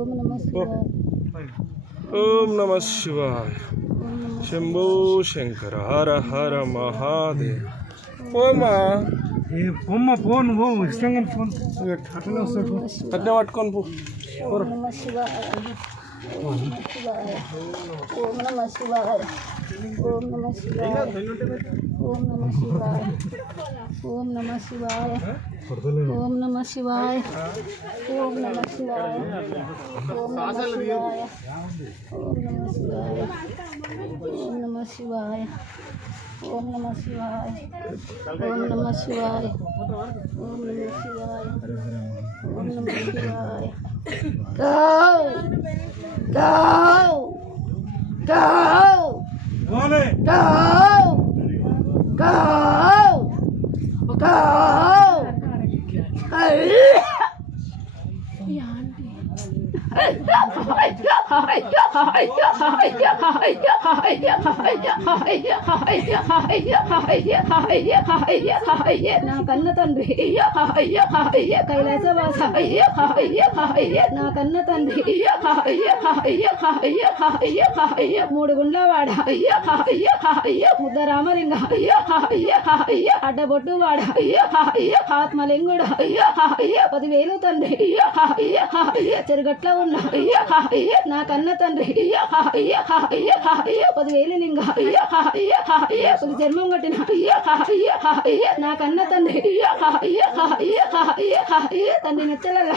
ఓం నమః శివాయ. శంభో శంకర హర హర మహాదేవ్. పోమా పొమ్మ ఫోన్ ఇష్టంగా ఫోన్ అట్నే పట్టుకొని పో. ఓం నమః శివాయ. ఓం నమః శివాయ. ఓం నమః శివాయ. ఓం నమః శివాయ. ఓం నమః శివాయ. ఓం నమః శివాయ. ఓం నమః శివాయ. ఓం నమః శివాయ. ఓం నమః శివాయ. ఓం నమః శివాయ. ఓం నమః శివాయ. ఓం నమః శివాయ. ఓం నమః శివాయ. ఓం నమః శివాయ. Go! Go! Go! Go! Go! Go! నా కన్న తండ్రి కైలాసవాస, నా కన్న తండ్రి మూడు గుండ్లవాడ ముద్ద రామలింగ అడ్డబొట్టువాడ ఆత్మలింగుడ 10,000 తండ్రి చెరుగట్ల ఉన్న నా కన్న తండ్రి 10,000 లింగ పులి జన్మం కట్టిన నా కన్న తండ్రి తండ్రి నెచ్చలల్ల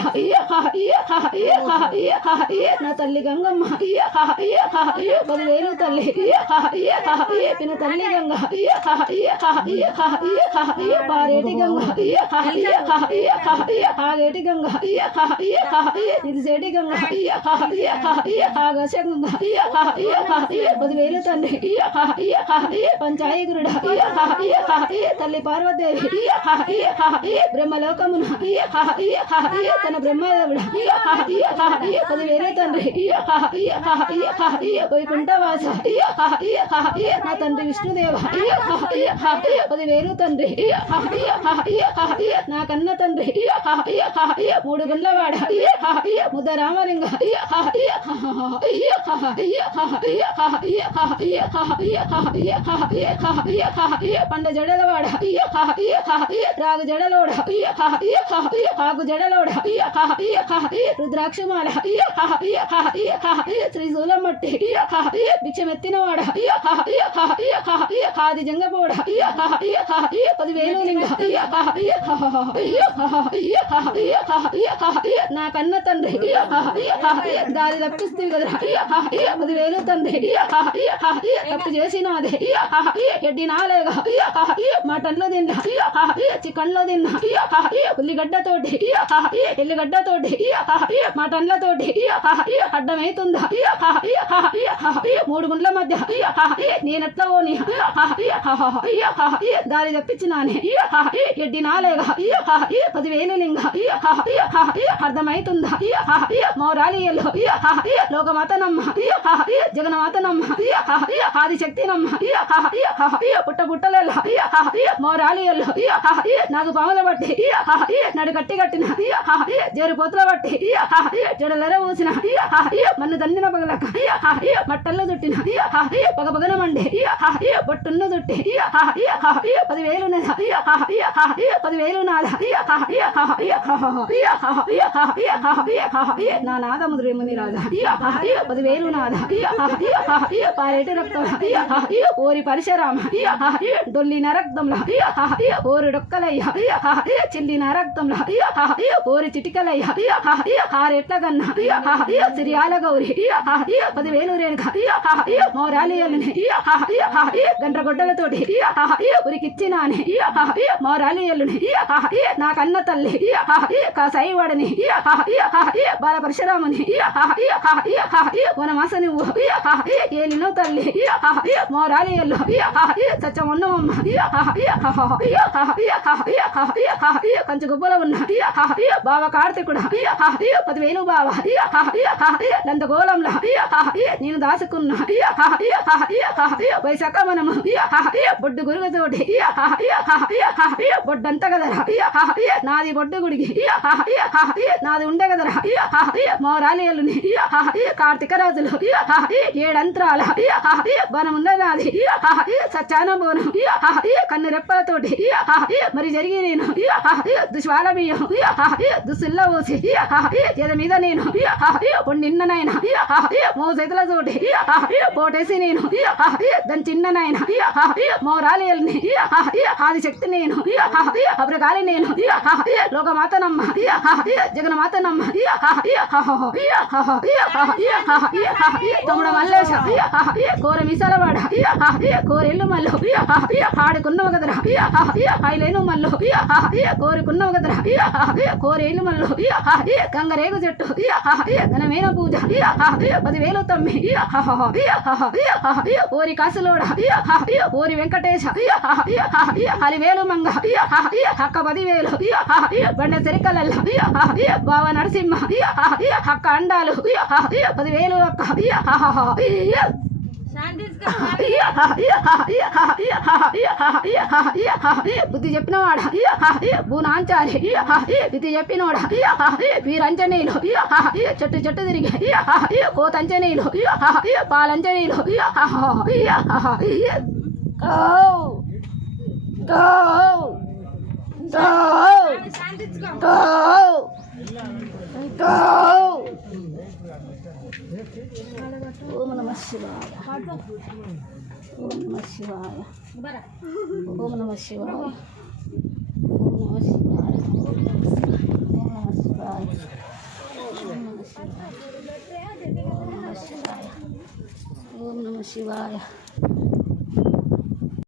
నా తల్లి గంగమ్మ 10,000 తల్లి పిన తల్లి గంగ పారేటి గంగ ఆగేటి గంగ నిలిసేటి గంగ ఆకాశ గంగ 10,000 తండ్రి పంచాయకురుడ తల్లి పార్వదేవి బ్రహ్మలోకమున తన బ్రహ్మదేవుడు 10,000 తండ్రి వైకుంఠవాస నా తండ్రి విష్ణుదేవ 10,000 తండ్రి నా కన్న తండ్రి మూడు గుండ్లవాడ ముద్ద రామలింగ పండ జడలవాడ రాగు జడలోడ ఆకు జడలోడ రుద్రాక్షమాల శ్రీశూలమట్టి భిక్షమెత్తినవాడ ఆది జంగపోడ 10,000 లింగ నా కన్న తండ్రి దారి తప్పిస్తే కదరా 10,000 తండ్రి తప్పు చేసినాదే ఎడ్డి నాలేగా మటన్లో తిన్నా చికెన్లో తిన్నా ఉల్లిగడ్డతోటి ఎల్లిగడ్డతోటి మటన్లతోటి అడ్డమైతుందా 3 గుండ్ల మధ్య నేనెట్లా పోని దారి తప్పించినానే ఎడ్డి నాలేగా 10,000 లింగ అర్థమైతుందా మౌరాలియల్లో లోకమాతనమ్మ జగన్మాతనమ్మ ఆదిశక్తినమ్మ పుట్టబుట్టలలో మౌరాలియల్లో నాకు పాముల బట్టి నడు కట్టి కట్టిన జేరుపోతుల బట్టి జడలర పూసిన మన్ను దండిన పగలక మట్టల్లో చుట్టిన పగపగన మండి బొట్టున్న చుట్టి 10,000 10,000 నాద నా నాదముద్రేముని రాజా 10,000 నాద పారేటి రక్తం ఓరి పరిశరామ డొల్లిన రక్తంలో ఓరి డొక్కలయ్య చిల్లిన రక్తంలో ఓరి చిటికలయ్య ఆరెట్ల కన్నా సిరియాల గౌరి 10,000 రేణుక మౌరాలియల్ని గండ్రగొడ్డలతోటి ఉరికిచ్చినాని మౌరాలియల్లుని నా కన్న తల్లి కాసాయి వాడని బాల పరశురాముని వనమాస నువ్వు ఏలినో తల్లి మౌరాలియల్లు సత్యమున్నమ్మ కంచు గుబ్బలో ఉన్న బావ కార్తీకుడు 10,000 బావ లందగోళంలో నేను దాసుకున్నా వైశాఖ మనము బొడ్డు గురుగతోటి బొడ్డంతా కదరా నాది బొడ్డు గుడికి నాది ఉండే కదరా మోరాలియలుని కార్తీక రాజులు 7 అంతరాల బనమున్నదాది సచ్చాన బోనం కన్ను రెప్పలతోటి మరి జరిగి నేను దుష్వాల బియ్యం దుస్సుల్లో పోసి ఎద మీద నేను నిన్ననైనా మోసైతుల తోటి పోటేసి నేను దాని చిన్ననైనా మోరాలియల్ని ఆది శక్తి నేను అబ్రగాలి నేను లోకమాతనమ్మ జగన్మాతనమ్మ తమ్ముడ మల్లేశ కోర మిసాలవాడ కోరెల్లు మల్లు ఆడుకున్నావు కదరా ఐలేను మల్లు కోరుకున్నావు కదరా కోరేళ్ళు మల్లు గంగరేగు చెట్టు ఘనమైన పూజ 10,000 తమ్మి ఓరి కాసులోడ ఓరి వెంకటేశ అలివేలు మంగ అక్క 10,000 బండ చెరికలల్ల బావ నరసింహ అక్క అండాలు 10,000 అక్క బుద్ధి చెప్పినవాడ బూనాంచారి బుద్ధి చెప్పినోడ వీరంజనీలు చెట్టు చెట్టు తిరిగి కోతంజనీలు పాలంజనీలు ఓం నమః శివాయ ఓం నమః శివాయ ఓం నమః శివాయ ఓం నమః శివాయ ఓం నమః శివాయ ఓం నమః శివాయ